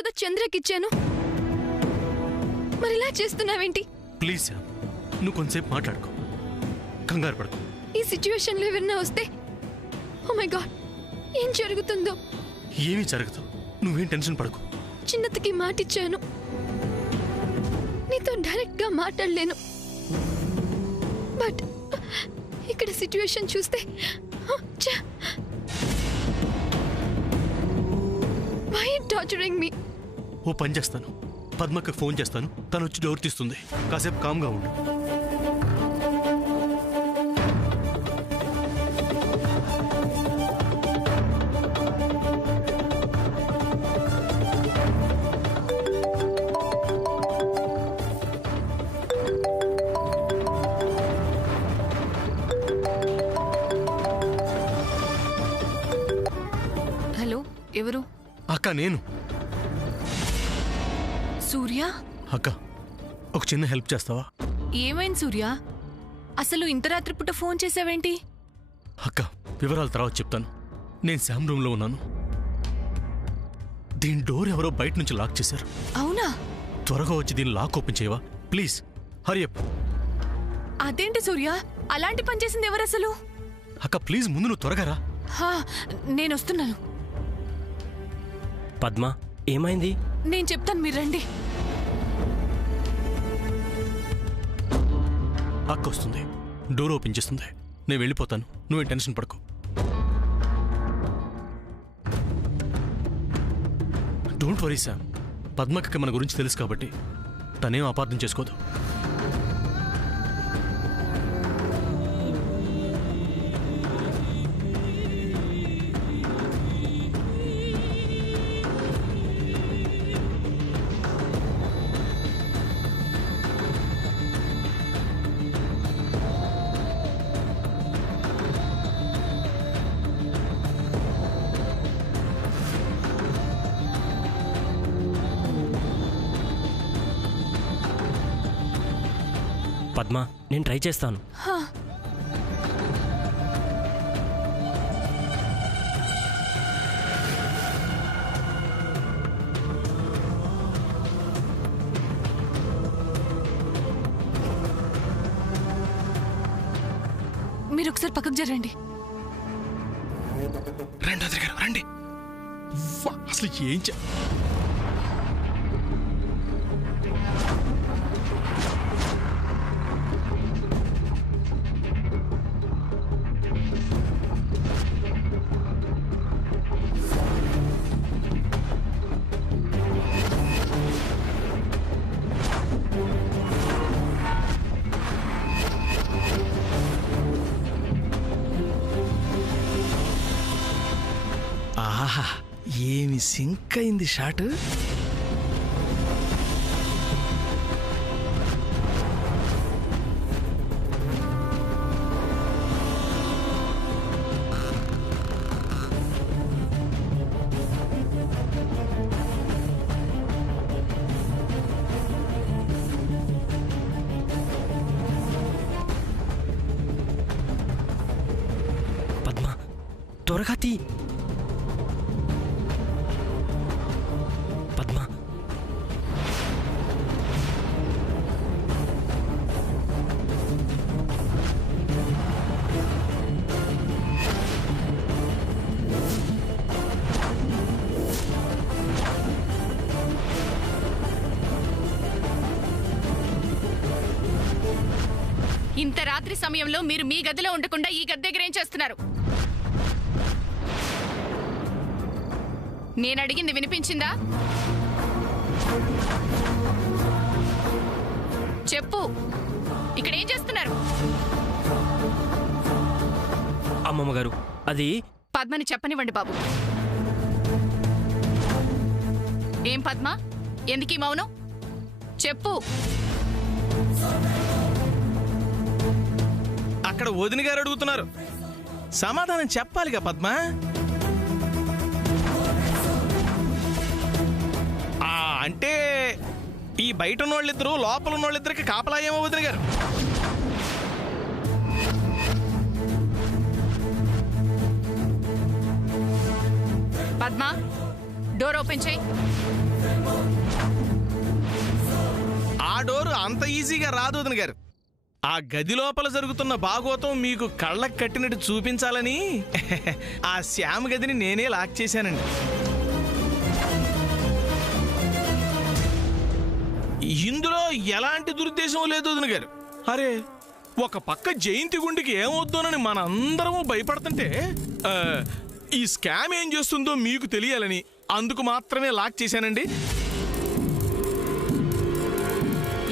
కదా చంద్రకిచ్చాను. మరి ఇలా చేస్తున్నావేంటి? ప్లీజ్ శ్యామ్, నువ్వు కొంచెంసేపు మాట్లాడుకో, కంగారు పడుకో. ఈ సిచ్యువేషన్లో ఎవరన్నా వస్తే, ఓ మై గాడ్, ఏం జరుగుతుందో? ఏమీ జరగదు, నువ్వేం టెన్షన్ పడకు. చిన్నతకి మాటిచ్చాను, నీతో డైరెక్ట్ గా మాట్లాడలేను. బట్ ఇక్కడ సిచ్యువేషన్ చూస్తే why are you torturing me? ఓ పని చేస్తాను, పద్మకి ఫోన్ చేస్తాను, తను వచ్చి డోర్ తీస్తుంది. కాసేపు కామ్గా ఉండు. హలో, ఎవరు? అక్క, నేను. సూర్య? అక్క, ఒక చిన్న హెల్ప్ చేస్తావా? ఏమైంది సూర్య? అసలు ఇంత రాత్రి పూట ఫోన్ చేసావేంటి? అక్క, వివరాలు తర్వాత చెప్తాను. నేను శ్యామ్ రూమ్లో ఉన్నాను. దీని డోర్ ఎవరో బయట నుంచి లాక్ చేశారు. అవునా? త్వరగా వచ్చి దీన్ని లాక్ ఓపెన్ చేయవా ప్లీజ్? హరి అప్. అదేంటి సూర్య, అలాంటి పని చేసింది ఎవరు అసలు? అక్క ప్లీజ్, ముందు నువ్వు త్వరగా రా. నేను వస్తున్నాను. పద్మ, ఏమైంది? నేను చెప్తాను, మీరు రండి. అక్క వస్తుంది, డోర్ ఓపెన్ చేస్తుంది. నేను వెళ్ళిపోతాను, నువ్వే టెన్షన్ పడకు. డోంట్ వరీ శ్యామ్, పద్మకి మన గురించి తెలుసు కాబట్టి తనేం అపార్థం చేసుకోదు. పద్మ, నేను ట్రై చేస్తాను. మీరు ఒకసారి పక్కకు జరండి. రండి అదర్ గారు, రండి. అసలు ఏం ఆహా, ఏమి సింక్ అయింది షాట్. పద్మ, త్వరగా తీ. పద్మ, ఇంత రాత్రి సమయంలో మీరు మీ గదిలో ఉండకుండా ఈ గది దగ్గర ఏం చేస్తున్నారు? నేను అడిగింది వినిపించిందా? చెప్పు, ఇక్కడ ఏం చేస్తున్నారు? అమ్మమ్మ గారు, అది పద్మని చెప్పనివ్వండి బాబు. ఏం పద్మ, ఎందుకీ మౌనం? చెప్పు. అక్కడ వదిన గారు అడుగుతున్నారు, సమాధానం చెప్పాలిగా పద్మ. అంటే ఈ బయట ఉన్నోళ్ళిద్దరు లోపల ఉన్నోళ్ళిద్దరికి కాపలా ఏమో వదిన గారు. పద్మ, డోర్ ఓపెన్ చేయి. ఆ డోరు అంత ఈజీగా రాదు వదిన గారు. ఆ గది లోపల జరుగుతున్న భాగోతం మీకు కళ్ళకు కట్టినట్టు చూపించాలని ఆ శ్యామ్ గదిని నేనే లాక్ చేశానండి. ఇందులో ఎలాంటి దురుద్దేశం లేదు వదిన గారు. అరే, ఒక పక్క జయంతి గుండికి ఏమవుద్దోనని మనందరము భయపడుతుంటే ఈ స్కామ్ ఏం చేస్తుందో మీకు తెలియాలని అందుకు మాత్రమే లాక్ చేశానండి.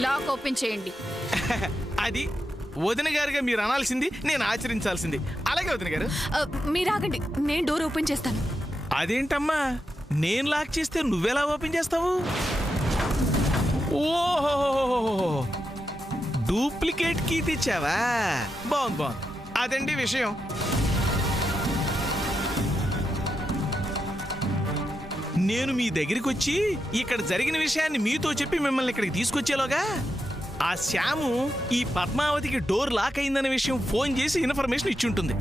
లాక్ ఓపెన్ చేయండి. అది వదిన గారుగా మీరు అనాల్సింది, నేను ఆచరించాల్సింది. అలాగే వదిన గారు. మీరు ఆగండి, నేను డోర్ ఓపెన్ చేస్తాను. అదేంటమ్మా, నేను లాక్ చేస్తే నువ్వెలా ఓపెన్ చేస్తావు? ఓహో, డూప్లికేట్ కీ తెచ్చావా? బాగుంది బాగుంది. అదండి విషయం. నేను మీ దగ్గరికి వచ్చి ఇక్కడ జరిగిన విషయాన్ని మీతో చెప్పి మిమ్మల్ని ఇక్కడికి తీసుకొచ్చేలోగా ఆ శ్యాము ఈ పద్మావతికి డోర్ లాక్ అయిందనే విషయం ఫోన్ చేసి ఇన్ఫర్మేషన్ ఇచ్చి ఉంటుంది.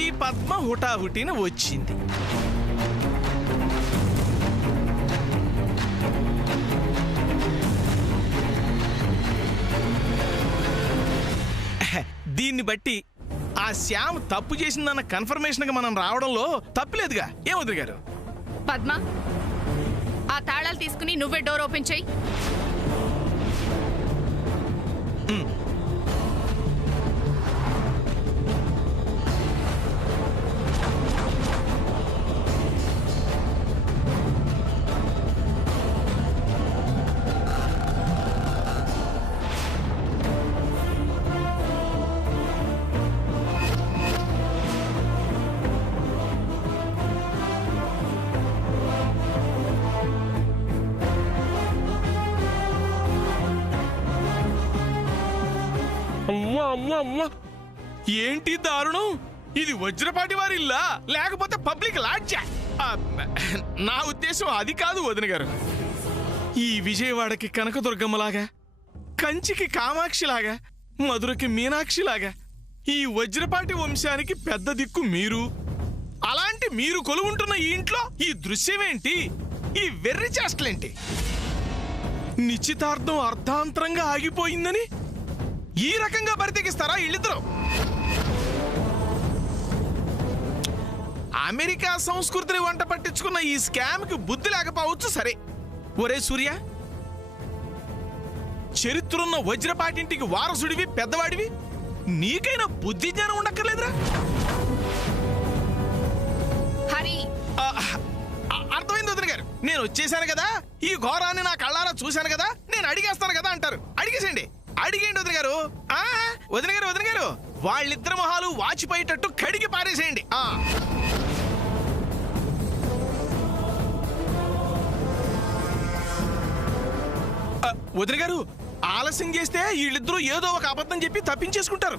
ఈ పద్మ హుటాహుటిన వచ్చింది. దీన్ని బట్టి ఆ శ్యామ్ తప్పు చేసిందన్న కన్ఫర్మేషన్గా మనం రావడంలో తప్పులేదుగా, ఏమొద్దు గారు? పద్మ, ఆ తాళాలు తీసుకుని నువ్వే డోర్ ఓపెన్ చేయి. ఏంటి దారుణం? ఇది వజ్రపాటి వారి ఇల్లా లేకపోతే పబ్లిక్ లాడ్జా? నా ఉద్దేశం అది కాదు వదిన గారు. ఈ విజయవాడకి కనకదుర్గమ్మలాగా, కంచికి కామాక్షిలాగా, మధురకి మీనాక్షిలాగా ఈ వజ్రపాటి వంశానికి పెద్ద దిక్కు మీరు. అలాంటి మీరు కొలువుంటున్న ఈ ఇంట్లో ఈ దృశ్యమేంటి? ఈ వెర్రి చేష్టలేంటి? నిశ్చితార్థం అర్ధాంతరంగా ఆగిపోయిందని ఈ రకంగా బరితెగిస్తారా వీళ్ళిద్దరు? అమెరికా సంస్కృతిని వంట పట్టించుకున్న ఈ స్కామ్ కి బుద్ధి లేకపోవచ్చు సరే. ఒరే సూర్య, చరిత్రున్న వజ్రపాటింటికి వారసుడివి, పెద్దవాడివి, నీకైనా బుద్ధి జ్ఞానం ఉండక్కర్లేదురా? హరి, అర్థమైంది వదిన గారు. నేను వచ్చేసాను కదా, ఈ ఘోరాన్ని నా కళ్ళారా చూశాను కదా, నేను అడిగేస్తాను కదా అంటారు. అడిగేసేయండి, అడిగేయండి వదిన గారు. వదిన గారు, వదిన గారు, వాళ్ళిద్దరు మొహాలు వాచిపోయేటట్టు కడిగి పారేసేయండి. వదిన గారు, ఆలస్యం చేస్తే వీళ్ళిద్దరూ ఏదో ఒక అబద్ధం చెప్పి తప్పించేసుకుంటారు.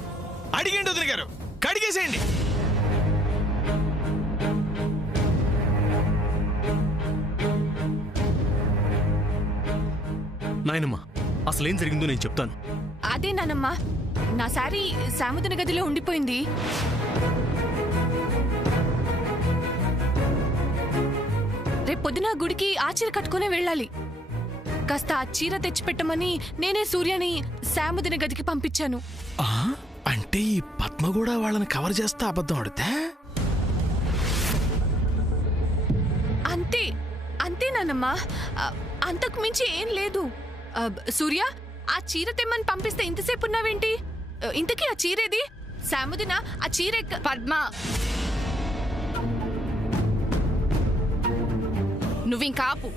అడిగండి వదిన గారు, కడిగేసేయండి. నాయనమ్మా, అసలేం జరిగిందో నేను చెప్తాను. అదే నానమ్మా, నా శారీ సాముద్ర గదిలో ఉండిపోయింది. రేపు పొద్దున గుడికి ఆ చీర కట్టుకునే వెళ్ళాలి. కాస్త ఆ చీర తెచ్చిపెట్టమని నేనే సూర్యని సాముద్ర గదికి పంపించాను. అంటే ఈ పద్మ కూడా వాళ్ళని కవర్ చేస్తా అబద్ధం ఆడితే? అంతే అంతే నానమ్మా, అంతకు మించి ఏం లేదు. సూర్య, ఆ చీర తెమ్మని పంపిస్తే ఇంతసేపు ఉన్నావేంటి? ఇంతకీ ఆ చీరేది? సాముదిన ఆ చీర పద్మ, నువ్వింకా ఆపు.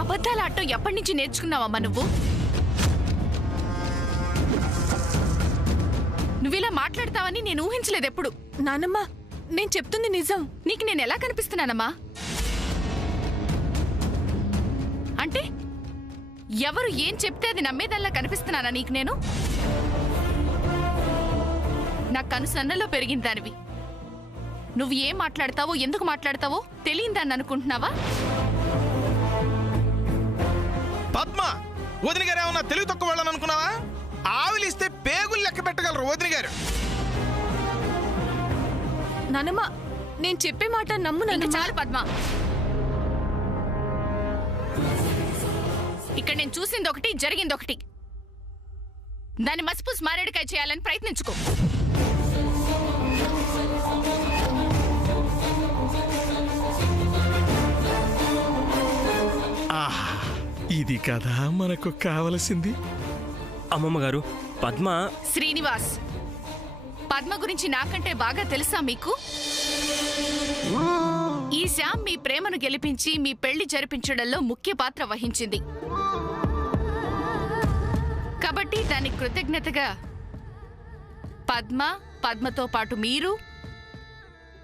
అబద్ధాల ఆటం ఎప్పటి నుంచి నేర్చుకున్నావమ్మా నువ్వు? నువ్విలా మాట్లాడతావని నేను ఊహించలేదు ఎప్పుడు. నానమ్మా, నేను చెప్తుంది నిజం. నీకు నేను ఎలా కనిపిస్తున్నానమ్మా? అంటే ఎవరు ఏం చెప్తే అది నమ్మేదల్లా కనిపిస్తున్నానా నీకు నేను? నా కను సన్నలో పెరిగిన దానివి. నువ్వు ఏం మాట్లాడతావో, ఎందుకు మాట్లాడతావో తెలియదాన్ని అనుకుంటున్నావా? పద్మ, వదిన గారు ఏమన్నా తెలివి తక్కువ వాళ్ళని అనుకున్నావా? ఆవిలిస్తే పేగులు లెక్క పెట్టగలరు వదిన గారు. నానమ్మ నేను చెప్పే మాట నమ్ము ఇంకా నానమ్మ. చాలు పద్మ. ఇక్కడ నేను చూసింది ఒకటి, జరిగింది ఒకటి. దాన్ని మసిపూసి మారేడుకాయ చేయాలని ప్రయత్నించుకో. ఆహా, ఇది కదా మనకు కావలసింది. అమ్మమ్మ గారు, పద్మ శ్రీనివాస్, పద్మ గురించి నాకంటే బాగా తెలుసా మీకు? ఈ శ్యామ్ మీ ప్రేమను గెలిపించి మీ పెళ్లి జరిపించడంలో ముఖ్య పాత్ర వహించింది. కాబట్టి దానికి కృతజ్ఞతగా పద్మతో పాటు మీరు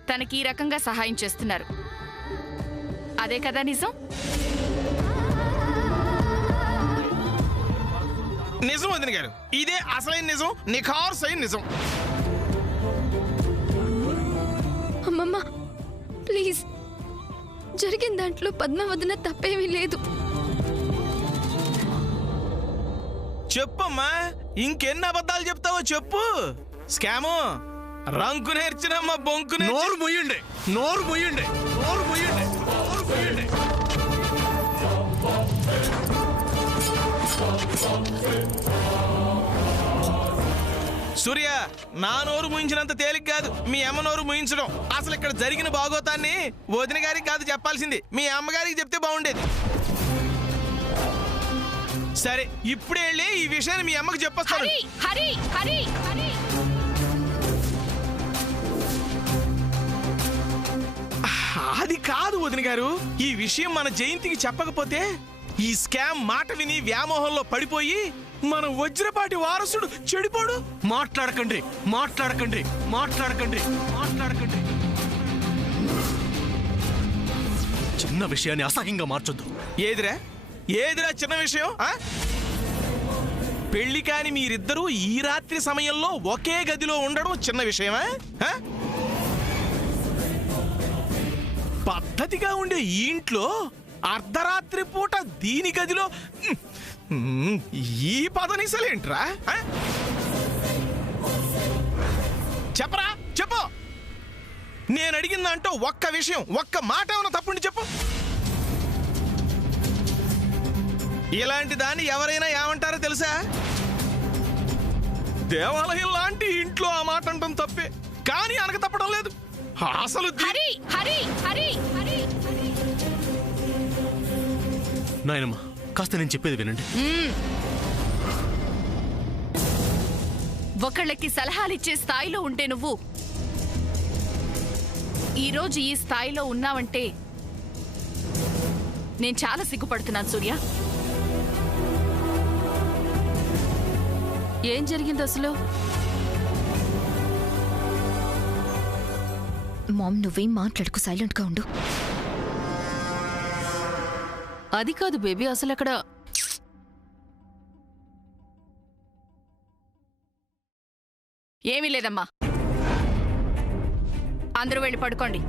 తనకి ఈ రకంగా సహాయం చేస్తున్నారు. అదే కదా నిజం? నిజం వదిన గారు, ఇదే అసలైన నిజం, నిఖార్సైన నిజం. అమ్మమ్మ ప్లీజ్, జరిగిన దాంట్లో పద్మ వదిన తప్పేమీ లేదు. చెప్పమ్మా, ఇంకెన్ని అబద్ధాలు చెప్తావో చెప్పు. స్కాము రంకు నేర్చినమ్మా బొంకు నోరు మొయ్యండి, నోరు మొయ్యండి, నోరు మొయ్యండి, నోరు మొయ్యండి. సూర్య, నా నోరు ముయించినంత తేలిక కాదు మీ అమ్మ నోరు ముయించడం. అసలు ఇక్కడ జరిగిన బాగోతాన్ని వదిన గారికి కాదు చెప్పాల్సింది, మీ అమ్మగారికి చెప్తే బాగుండేది. సరే, ఇప్పుడే వెళ్ళి ఈ విషయాన్ని మీ అమ్మకి చెప్పొస్తాను. హరి హరి హరి హరి అది కాదు వదిన గారు, ఈ విషయం మన జయంతికి చెప్పకపోతే ఈ స్కామ్ మాట విని వ్యామోహంలో పడిపోయి మన వజ్రపాటి వారసుడు చెడిపోడు. మాట్లాడకండి, మాట్లాడకండి, మాట్లాడకండి, మాట్లాడకండి. చిన్న విషయాన్ని అసహ్యంగా మార్చొద్దు. ఏదిరా చిన్న విషయం? పెళ్లి కాని మీరిద్దరూ ఈ రాత్రి సమయంలో ఒకే గదిలో ఉండడం చిన్న విషయమా? పద్ధతిగా ఉండే ఈ ఇంట్లో అర్ధరాత్రి పూట దీని గదిలో ఈ పదనిసలేంట్రా? చెప్పరా, చెప్పు. నేను అడిగిందంటూ ఒక్క విషయం, ఒక్క మాట ఏమైనా తప్పుండి చెప్పు. ఇలాంటి దాన్ని ఎవరైనా ఏమంటారో తెలుసా? దేవాలయం లాంటి ఇంట్లో ఆ మాట అంటాం తప్పే, కానీ అనక తప్పడం లేదు. అసలు హరి హరి హరి హరి హరి నాయనమ్మ, కాస్త నేను చెప్పేది వినండి. ఒకళ్ళకి సలహాలిచ్చే స్థాయిలో ఉంటే నువ్వు ఈరోజు ఈ స్థాయిలో ఉన్నావంటే నేను చాలా సిగ్గుపడుతున్నాను సూర్య. ఏం జరిగింది అసలు? మామ్, నువ్వేం మాట్లాడుకు, సైలెంట్ గా ఉండు. అది కాదు బేబీ, అసలు అక్కడ ఏమీ లేదమ్మా. అందరూ వెళ్ళి పడుకోండి.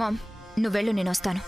మామ్, నువ్వెళ్ళు, నేను వస్తాను.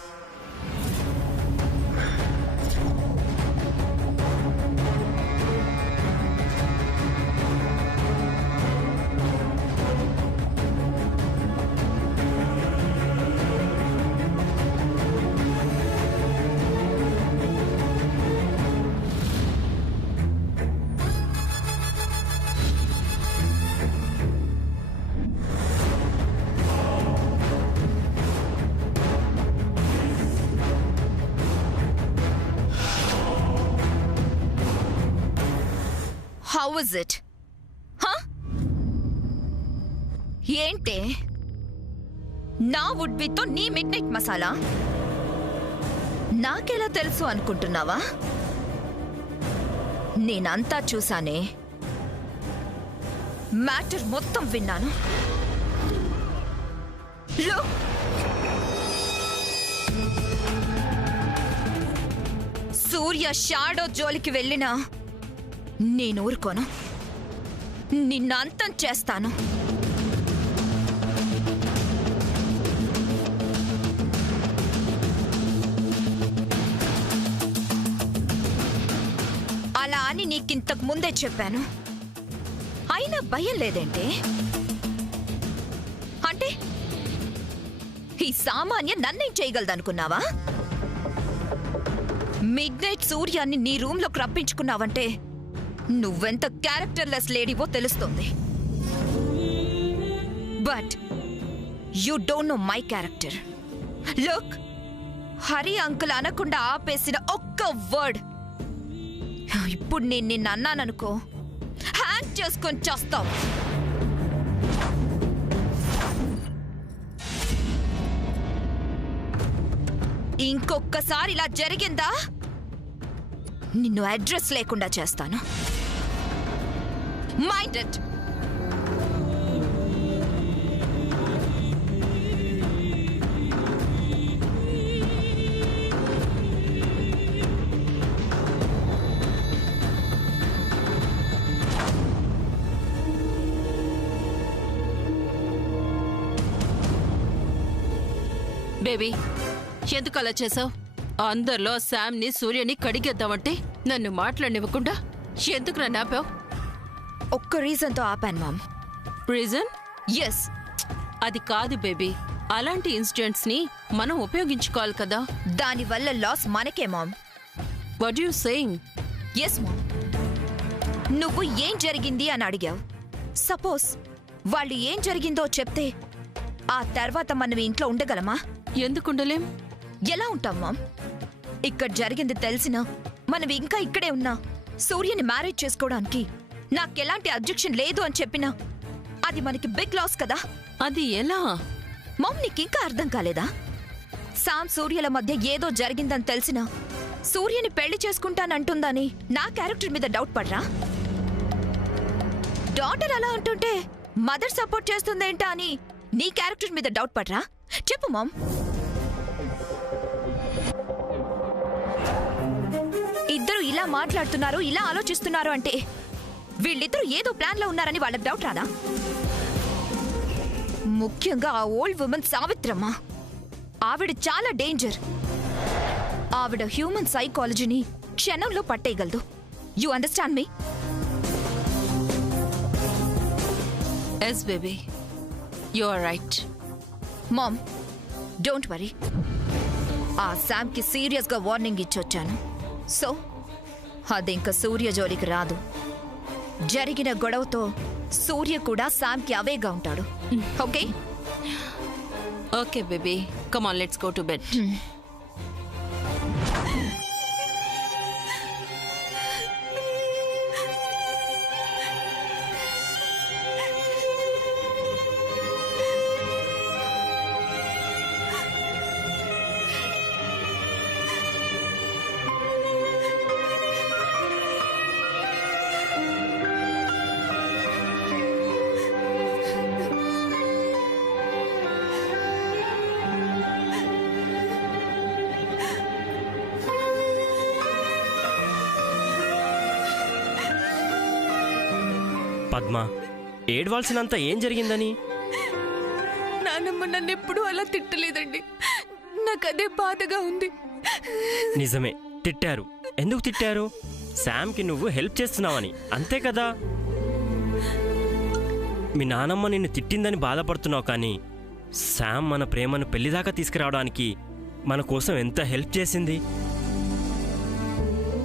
How is it? ఏంటే నా వుడ్ బితో నీ మిడ్ నైట్ మసాలా? నాకెలా తెలుసు అనుకుంటున్నావా? నేనంతా చూసానే. మ్యాటర్ మొత్తం విన్నాను. Look! సూర్య షాడో జోలికి వెళ్ళినా నేను ఊరుకోను. నిన్ను అంతం చేస్తాను. అలా అని నీకింతకు ముందే చెప్పాను. అయినా భయం లేదేంటే? అంటే ఈ సామాన్య నన్నేం చేయగలదనుకున్నావా? మిడ్నైట్ సూర్యాన్ని నీ రూమ్లోకి రప్పించుకున్నావంటే నువ్వెంత క్యారెక్టర్లెస్ లేడీవో తెలుస్తుంది. But you don't know my character. Look, Hari uncle అనకుండా ఆపేసిన ఒక్క వర్డ్ ఇప్పుడు నేను నిన్ను అన్నాననుకో, హ్యాంగ్ చేసుకొని చేస్తావు. ఇంకొక్కసారి ఇలా జరిగిందా నిన్ను అడ్రస్ లేకుండా చేస్తాను. Mind it. బేబీ, ఎందుకు అలా చేసావు? అందరిలో శామ్ని సూర్యని కడిగేద్దామంటే నన్ను మాట్లాడనివ్వకుండా ఎందుకు నన్ను ఆపావు? ఒక్క రీజన్తో ఆపాను మామ్. రీజన్? ఎస్. అది కాదు బేబీ, అలాంటి ఇన్సిడెంట్స్ ని మనం ఉపయోగించుకోవాలి కదా. దానివల్ల లాస్ మనకే ma'am. What you saying? Yes ma'am. నువ్వు ఏం జరిగింది అని అడిగావు. సపోజ్ వాళ్ళు ఏం జరిగిందో చెప్తే ఆ తర్వాత మనం ఇంట్లో ఉండగలమా? ఎందుకుండలేం? ఎలా ఉంటాం మామ్? ఇక్కడ జరిగింది తెలిసినా మనం ఇంకా ఇక్కడే ఉన్నా సూర్యని మ్యారేజ్ చేసుకోవడానికి నాకెలాంటి అబ్జెక్షన్ లేదు అని చెప్పినా అది మనకి బిగ్ లాస్ కదా. అది ఎలా? మామ్, నీకింకా అర్థం కాలేదా? సామ్ సూర్యల మధ్య ఏదో జరిగిందని తెలిసినా సూర్యని పెళ్లి చేసుకుంటానంటుందని నా క్యారెక్టర్ మీద డౌట్ పడరా? డాటర్ అలా అంటుంటే మదర్ సపోర్ట్ చేస్తుందేంటా అని నీ క్యారెక్టర్ మీద డౌట్ పడరా? చెప్పు మామ్. ఇద్దరు ఇలా మాట్లాడుతున్నారు, ఇలా ఆలోచిస్తున్నారు అంటే వీళ్ళిద్దరూ ఏదో ప్లాన్ లో ఉన్నారని వాళ్ళకి డౌట్ రాదా? ముఖ్యంగా ఆ ఓల్డ్ ఉమెన్ సావిత్రమ్మ. ఆవిడ చాలా డేంజర్. ఆవిడ హ్యూమన్ సైకాలజీని క్షణంలో పట్టేయగలదు. You understand me? Yes baby, you are right. Mom, don't worry. ఆ శామ్కి సీరియస్గా వార్నింగ్ ఇచ్చొచ్చాను. సో అది ఇంకా సూర్య జోలికి రాదు. జరిగిన గొడవతో సూర్య కూడా శామ్కి అవేగా ఉంటాడు. Okay? Okay baby, come on, let's go to bed. Padma, ఏడవాల్సినంత ఏం జరిగిందని? నానమ్మ నన్ను ఎప్పుడూ అలా తిట్టలేదండి. నాకు అదే బాధగా ఉంది. నిజమే, తిట్టారు. ఎందుకు తిట్టారు? శామ్కి నువ్వు హెల్ప్ చేస్తున్నావని, అంతే కదా. మీ నానమ్మ నిన్ను తిట్టిందని బాధపడుతున్నావు, కానీ శామ్ మన ప్రేమను పెళ్లిదాకా తీసుకురావడానికి మన కోసం ఎంత హెల్ప్ చేసింది.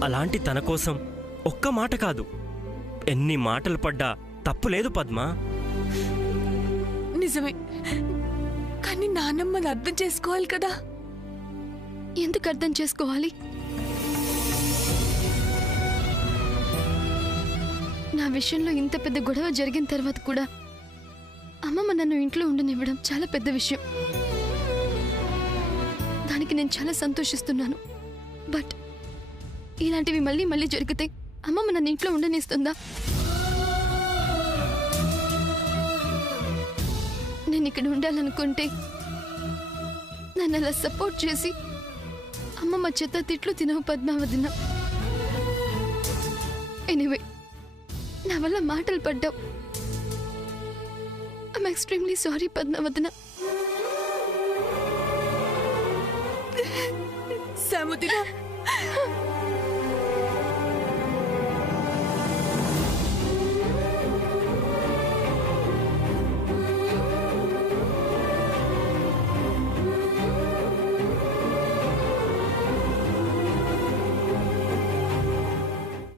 అలాంటి తన కోసం ఒక్క మాట కాదు, ఎన్ని మాటలు పడ్డా తప్పు లేదు పద్మ. నిజమే, కానీ నానమ్మని అర్థం చేసుకోవాలి కదా. ఎందుకు అర్థం చేసుకోవాలి? నా విషయంలో ఇంత పెద్ద గొడవ జరిగిన తర్వాత కూడా అమ్మమ్మ నన్ను ఇంట్లో ఉండనివ్వడం చాలా పెద్ద విషయం. దానికి నేను చాలా సంతోషిస్తున్నాను. బట్ ఇలాంటివి మళ్ళీ మళ్ళీ జరిగితే అమ్మమ్మ నన్ను ఇంట్లో ఉండనిస్తుందా? నేను ఇక్కడ ఉండాలనుకుంటే నన్ను అలా సపోర్ట్ చేసి అమ్మమ్మ చేత తిట్లు తినవు పద్మావదిన. ఎనీవే, నా వల్ల మాటలు పడ్డావు. ఐఎమ్ ఎక్స్ట్రీమ్లీ సారీ పద్మావదిన. సాముదిన